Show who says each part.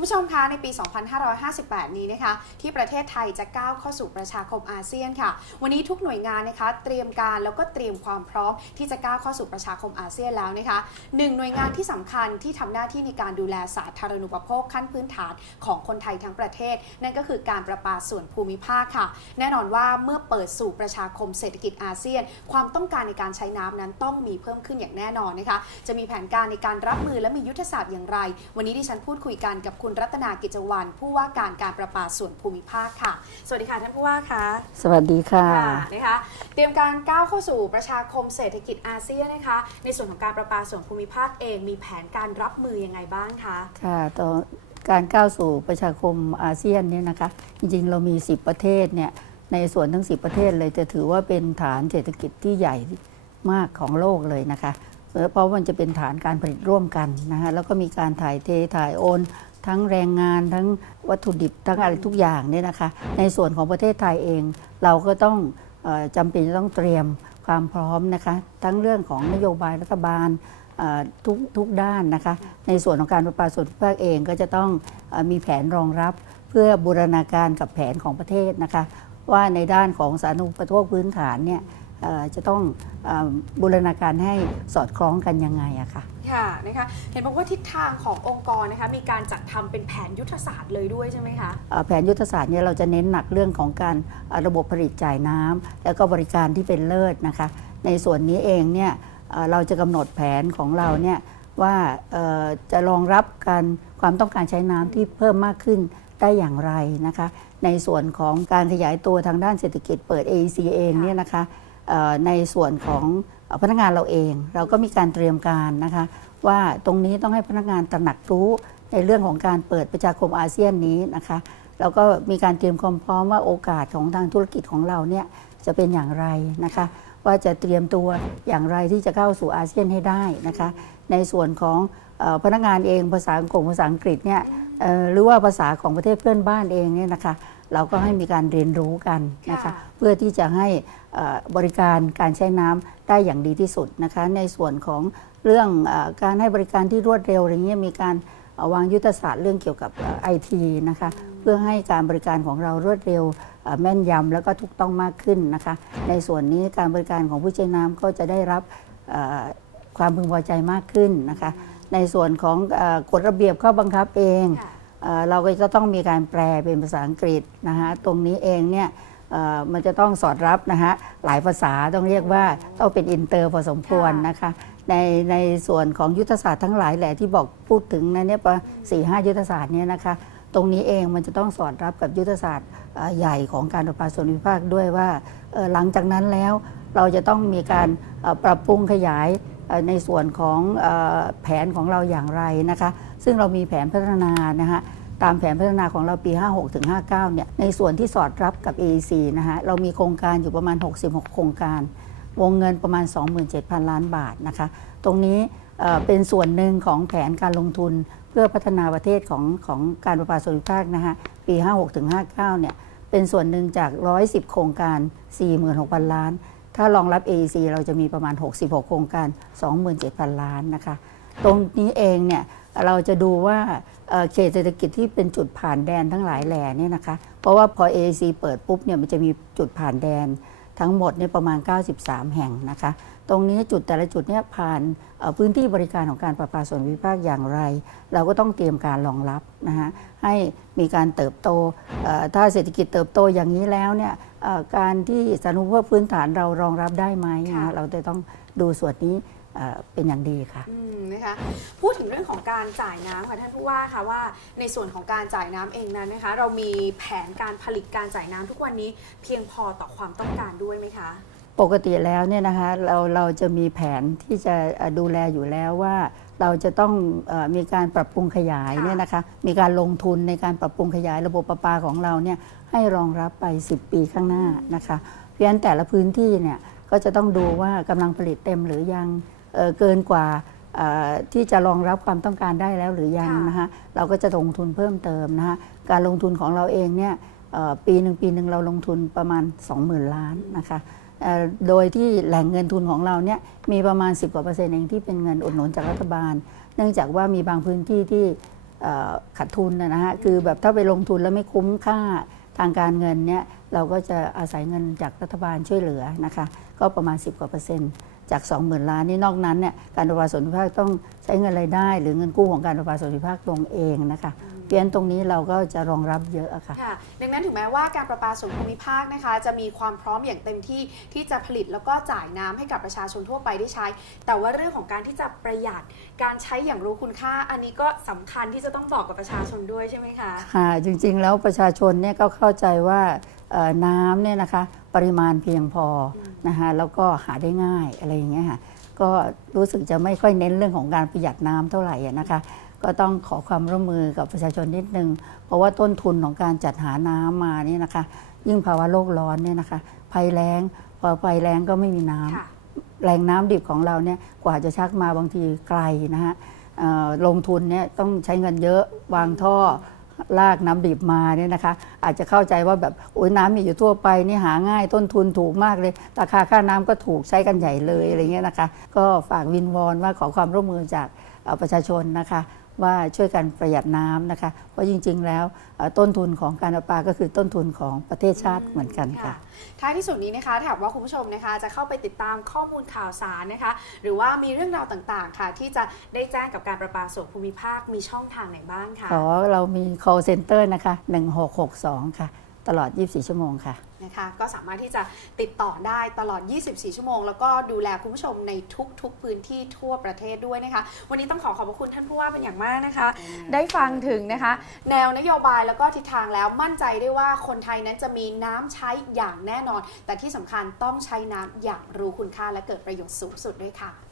Speaker 1: คุณผู้ชมคะในปี 2558 นี้นะคะ ที่ประเทศไทยจะก้าวเข้าสู่ประชาคมอาเซียนค่ะ วันนี้ทุกหน่วยงานนะคะ เตรียมการแล้วก็เตรียมความพร้อมที่จะก้าวเข้าสู่ประชาคมอาเซียนแล้วนะคะหนึ่งหน่วยงานที่สำคัญที่ทำหน้าที่ในการดูแลสาธารณูปโภคขั้นพื้นฐานของคนไทยทั้งประเทศ นั่นก็คือการประปาส่วนภูมิภาคค่ะ แน่นอนว่าเมื่อเปิดสู่ประชาคมเศรษฐกิจอาเซียน ความต้องการในการใช้น้ำนั้นต้องมีเพิ่มขึ้นอย่างแน่นอนนะคะ จะมีแผนการในการรับมือและมียุทธศาสตร์อย่างไร วันนี้ดิฉันพูดคุยกันกับคุณรัตนากิจวัลผู้ว่าการการประปาส่วนภูมิภาคค่ะ สวัสดีค่ะท่านผู้ว่าคะ
Speaker 2: สวัสดีค่ะ
Speaker 1: นะคะเตรียมการก้าวเข้าสู่ประชาคมเศรษฐกิจอาเซียนนะคะ ในส่วนของการประปาส่วนภูมิภาคเองมีแผนการรับมือยังไงบ้างคะ
Speaker 2: ค่ะต่อการก้าวสู่ประชาคมอาเซียนเนี่ยนะคะ จริงๆ เรามี 10 ประเทศเนี่ยในส่วนทั้ง 10 ประเทศเลยจะถือว่าเป็นฐานเศรษฐกิจที่ใหญ่มากของโลกเลยนะคะเพราะมันจะเป็นฐานการผลิตร่วมกันนะคะแล้วก็มีการถ่ายเทถ่ายโอน ทั้งแรงงานทั้งวัตถุดิบทั้งอะไรทุกอย่างเนี่ยนะคะ ในส่วนของประเทศไทยเอง เราก็ต้องจำเป็นจะต้องเตรียมความพร้อมนะคะ ทั้งเรื่องของนโยบายรัฐบาลทุกทุกด้านนะคะ ในส่วนของการประปาส่วนภาคเองก็จะต้องอมีแผนรองรับ เพื่อบูรณาการกับแผนของประเทศนะคะ ว่าในด้านของสาธารณูปโภคพื้นฐานเนี่ย จะต้องเออบูรณาการให้สอดคล้องกันยังไงอะค่ะ
Speaker 1: ค่ะนะคะเห็นบอกว่าทิศทางขององค์กรนะคะมีการจัดทำเป็นแผนยุทธศาสตร์เลยด้วยใช่ไหมคะ
Speaker 2: เอ่อแผนยุทธศาสตร์เนี่ยเราจะเน้นหนักเรื่องของการเอ่อระบบผลิตจ่ายน้ำแล้วก็บริการที่เป็นเลิศนะคะ ในส่วนนี้เองเนี่ยเอ่อเราจะกำหนดแผนของเราเนี่ยว่าเอ่อจะรองรับการความต้องการใช้น้ำที่เพิ่มมากขึ้นได้อย่างไรนะคะ ในส่วนของการขยายตัวทางด้านเศรษฐกิจเปิด AEC เองเนี่ยนะคะเอ่อ ในส่วนของพนักงานเราเอง เราก็มีการเตรียมการนะคะว่าตรงนี้ต้องให้พนักงานตระหนักรู้ในเรื่องของการเปิดประชาคมอาเซียนนี้นะคะแล้วก็มีการเตรียมความพร้อมว่าโอกาสของทางธุรกิจของเราเนี่ยจะเป็นอย่างไรนะคะว่าจะเตรียมตัวอย่างไรที่จะเข้าสู่อาเซียนให้ได้นะคะในส่วนของอพนักงานเองภาษาอังกฤษภาษาอังกฤษเนี่ยหรือว่าภาษาของประเทศเพื่อนบ้านเองเนี่ยนะคะ เราก็ให้มีการเรียนรู้กันนะคะ
Speaker 1: ค่ะ
Speaker 2: เพื่อที่จะให้เอ่อบริการการใช้น้ำได้อย่างดีที่สุดนะคะในส่วนของเรื่องเออการให้บริการที่รวดเร็วอะไรเงี้ยมีการเอ่อวางยุทธศาสตร์เรื่องเกี่ยวกับไอทีนะคะเพื่อให้การบริการของเรารวดเร็วเอ่อแม่นยำแล้วก็ถูกต้องมากขึ้นนะคะในส่วนนี้การบริการของผู้ใช้น้ำก็จะได้รับเอ่อความพึงพอใจมากขึ้นนะคะในส่วนของเออกฎระเบียบข้อบังคับเอง
Speaker 1: ค่ะ
Speaker 2: เราก็จะต้องมีการแปลเป็นภาษาอังกฤษนะคะตรงนี้เองเนี่ยมันจะต้องสอดรับนะคะหลายภาษาต้องเรียกว่าต้องเป็นอินเตอร์พอสมควรนะคะในในส่วนของยุทธศาสตร์ทั้งหลายแหละที่บอกพูดถึงนะเนี่ยประสี่ห้ายุทธศาสตร์เนี่ยนะคะตรงนี้เองมันจะต้องสอดรับกับยุทธศาสตร์ใหญ่ของการประปาส่วนภูมิภาคด้วยว่าหลังจากนั้นแล้วเราจะต้องมีการปรับปรุงขยายในส่วนของแผนของเราอย่างไรนะคะ ซึ่งเรามีแผนพัฒนานะคะตามแผนพัฒนาของเราปี 56 ถึง 59 เนี่ย ในส่วนที่สอดรับกับ AEC นะคะเรามีโครงการอยู่ประมาณ 66 โครงการ วงเงินประมาณ 27,000 ล้านบาทนะคะ ตรงนี้เเป็นส่วนหนึ่งของแผนการลงทุนเพื่อพัฒนาประเทศของของการประปาส่วนภูมิภาคนะคะปี 56 ถึง 59 เนี่ย เป็นส่วนหนึ่งจาก 110 โครงการ 46,000 ล้าน ถ้ารองรับ AEC เราจะมีประมาณ 66 โครงการ 27,000 ล้านนะคะ ตรงนี้เองเนี่ย เราจะดูว่าเขตเศรษฐกิจที่เป็นจุดผ่านแดนทั้งหลายแหล่เนี่ยนะคะ เพราะว่าพอ AEC เปิดปุ๊บเนี่ยมันจะมีจุดผ่านแดนทั้งหมดเนี่ยประมาณ 93 แห่งนะคะ ตรงนี้จุดแต่ละจุดเนี่ยผ่านพื้นที่บริการของการประปาส่วนภูมิภาคอย่างไร เราก็ต้องเตรียมการรองรับนะคะให้มีการเติบโต ถ้าเศรษฐกิจเติบโตอย่างนี้แล้วเนี่ยการที่สาธารณูปพื้นฐานเรารองรับได้ไหมนะ
Speaker 1: คะ
Speaker 2: เราจะต้องดูส่วนนี้ เอ่อเป็นอย่างดีค่ะ
Speaker 1: อืมนะคะพูดถึงเรื่องของการจ่ายน้ำค่ะท่านผู้ว่าค่ะว่าในส่วนของการจ่ายน้ำเองนั้นนะคะ เรามีแผนการผลิตการจ่ายน้ำทุกวันนี้เพียงพอต่อความต้องการด้วยไหมคะ
Speaker 2: ปกติแล้วเนี่ยนะคะเราเราจะมีแผนที่จะเอ่อดูแลอยู่แล้วว่า เราจะต้องเออมีการปรับปรุงขยาย
Speaker 1: ค่ะ
Speaker 2: เนี่ยนะคะมีการลงทุนในการปรับปรุงขยายระบบประปาของเราเนี่ยให้รองรับไป 10 ปีข้างหน้านะคะเพราะฉะนั้นแต่ละพื้นที่เนี่ยก็จะต้องดูว่ากำลังผลิตเต็มหรือยัง เอ่อเกินกว่าเอ่อที่จะรองรับความต้องการได้แล้วหรือยัง
Speaker 1: ค่ะ
Speaker 2: นะคะเราก็จะลงทุนเพิ่มเติมนะคะการลงทุนของเราเองเนี่ยเอ่อปีหนึ่งปีหนึ่งเราลงทุนประมาณ 20,000 ล้านนะคะเอ่อโดยที่แหล่งเงินทุนของเราเนี่ยมีประมาณ 10กว่าเปอร์เซ็นต์เองที่เป็นเงินอุดหนุนจากรัฐบาล เนื่องจากว่ามีบางพื้นที่ที่เอ่อขาดทุนนะฮะคือแบบถ้าไปลงทุนแล้วไม่คุ้มค่าทางการเงินเนี่ยเราก็จะอาศัยเงินจากรัฐบาลช่วยเหลือนะคะก็ประมาณ 10กว่าเปอร์เซ็นต์ จาก 20,000 ล้านนี่นอกนั้นเนี่ยการประปาส่วนภูมิภาคต้องใช้เงินรายได้ หรือเงินกู้ของการประปาส่วนภูมิภาคลงเองนะคะเพราะฉะนั้นตรงนี้เราก็จะรองรับเยอะอะค่ะ
Speaker 1: ค่ะ ดังนั้นถึงแม้ว่าการประปาส่วนภูมิภาคนะคะ จะมีความพร้อมอย่างเต็มที่ที่จะผลิตแล้วก็จ่ายน้ำให้กับประชาชนทั่วไปได้ใช้ แต่ว่าเรื่องของการที่จะประหยัดการใช้อย่างรู้คุณค่า อันนี้ก็สำคัญที่จะต้องบอกกับประชาชนด้วยใช่ไหมคะ
Speaker 2: ค่ะจริง ๆ แล้วประชาชนเนี่ยก็เข้าใจว่าเอ่อน้ำเนี่ยนะคะปริมาณเพียงพอ นะคะแล้วก็หาได้ง่ายอะไรอย่างเงี้ยค่ะก็รู้สึกจะไม่ค่อยเน้นเรื่องของการประหยัดน้ำเท่าไหร่อะนะคะก็ต้องขอความร่วมมือกับประชาชนนิดนึง เพราะว่าต้นทุนของการจัดหาน้ำมาเนี่ยนะคะ ยิ่งภาวะโลกร้อนเนี่ยนะคะภัยแล้งพอภัยแล้งก็ไม่มีน้ำ
Speaker 1: ค่ะ
Speaker 2: แหล่งน้ำดิบของเราเนี่ยกว่าจะชักมาบางทีไกลนะฮะเอ่อลงทุนเนี่ยต้องใช้เงินเยอะวางท่อ ลากน้ำดิบมาเนี่ยนะคะ อาจจะเข้าใจว่าแบบโอ้ยน้ำมีอยู่ทั่วไปนี่หาง่ายต้นทุนถูกมากเลย ราคาค่าน้ำก็ถูกใช้กันใหญ่เลยอะไรเงี้ยนะคะ ก็ฝากวินวอนว่าขอความร่วมมือจากประชาชนนะคะ ว่าช่วยกันประหยัดน้ำนะคะ เพราะจริง ๆ แล้วเอ่อต้นทุนของการประปาก็คือต้นทุนของประเทศชาติเหมือนกันค่ะ
Speaker 1: ท้ายที่สุดนี้นะคะถ้าหากว่าคุณผู้ชมนะคะจะเข้าไปติดตามข้อมูลข่าวสารนะคะ หรือว่ามีเรื่องราวต่างๆค่ะ ที่จะได้แจ้งกับการประปาส่วนภูมิภาคมีช่องทางไหนบ้างคะ
Speaker 2: ขอเรามี call center นะคะ1662 ค่ะ ตลอด 24 ชั่วโมงค่ะ
Speaker 1: นะคะก็สามารถที่จะติดต่อได้ตลอด 24 ชั่วโมง แล้วก็ดูแลคุณผู้ชมในทุก ๆ พื้นที่ทั่วประเทศด้วยนะคะ วันนี้ต้องขอขอบพระคุณท่านผู้ว่าเป็นอย่างมากนะคะ ได้ฟังถึงนะคะ แนวนโยบายแล้วก็ทิศทางแล้วมั่นใจได้ว่าคนไทยนั้นจะมีน้ำใช้อย่างแน่นอน แต่ที่สำคัญต้องใช้น้ำอย่างรู้คุณค่าและเกิดประโยชน์สูงสุดด้วยค่ะ